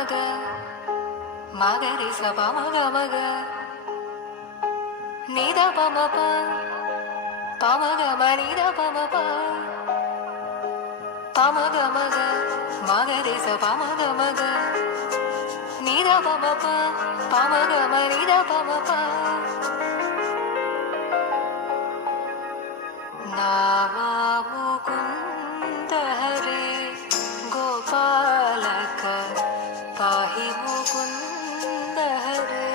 ಮಗ ಮಗರಿ ಸ ಪ ಮಗ ಮಗ ನಿದ ಪ ಮ ಪ ಪ ಮಗ ಮ ನಿದ ಪ ಮ ಪ ಪ ಮಗ ಮಗ ಮಗರಿ ಸ ಪ ಮಗ ಮಗ ನಿದ ಪ ಮ ಪ ಪ ಮಗ ಮ ನಿದ ಪ ಮ ಪ ನಾಮ ಮುಕುಂದ ಹರೇ ಗೋಪಾಲಕ ಪಾಹಿ ಮುಕುಂದ ಹರೇ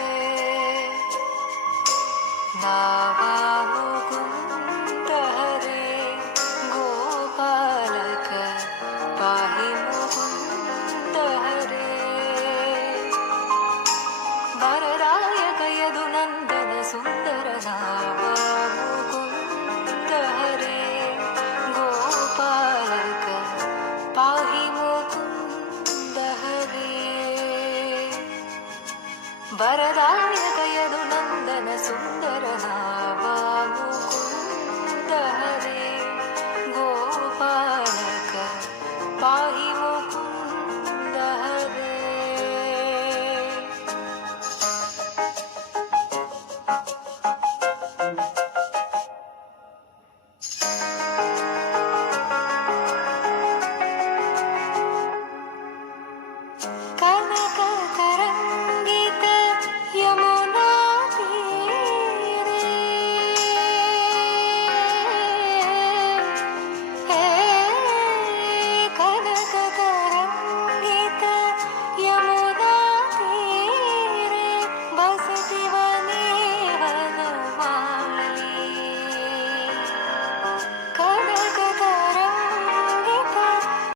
ನಾಮ ಮುಕುಂದ ಹರೇ ಗೋಪಾಲಕ ಪಾಹಿ ಮುಕುಂದ ಹರೇ ವರದಾಯಕ ಯದು ನಂದನ ಸುಂದರ ನಾಮ ಮುಕುಂದ ಹರೇ ಗೋಪಾಲಕ ಪಾಹಿ ಮುಕುಂದ ಹರೇ ವರದಾಯಕ ಯದು ನಂದನ ಸುಂದರ ನಾಮ